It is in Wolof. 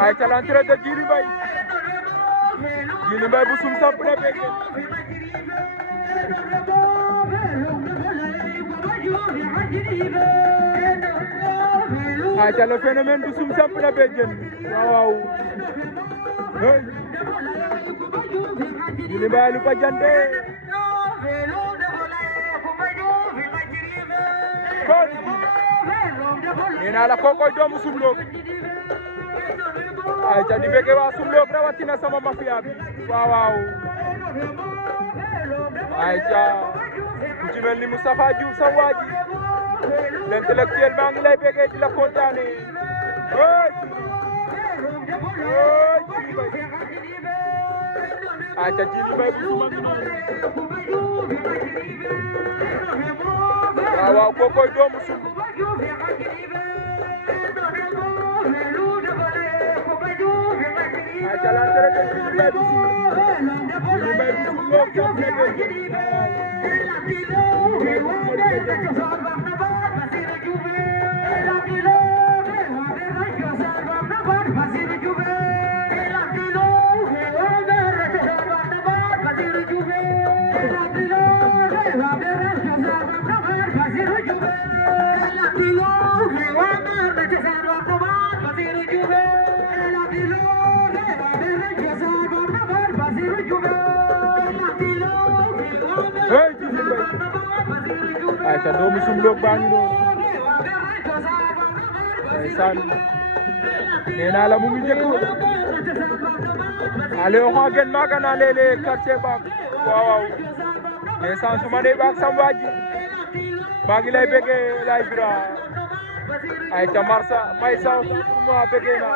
ay ca l'entrée de Djily Mbaye bu sum samp na bege ay ca le phénomène bu sum samp na bege waaw Djily Mbaye lu pajante nena la kokoy doomu Sumlok ay ca di bege waa Sumlok rawatina sama mafia bi waaw ay ca ku ci mel ni Moustapha Diouf sa waaji l'intellectuel maa ngi lay bege di la kontaane ay ca Djily Mbaye bu suma ngi noonu waaw kokoy doomu Sum ay ca l'entrée de Djily Mbaye bu Sum Lok jam na bege hey Djily Mbaye ay ca doomu Sumlok baa ngi noonu ndeysaan nee naa la mu ngi njëkk ale o xagen maaga na lele quartier baak waaw ndeysaan suma ne baak sam waaji maa ngi lay bege lay bira ay ca marsa may saw pour moi bege na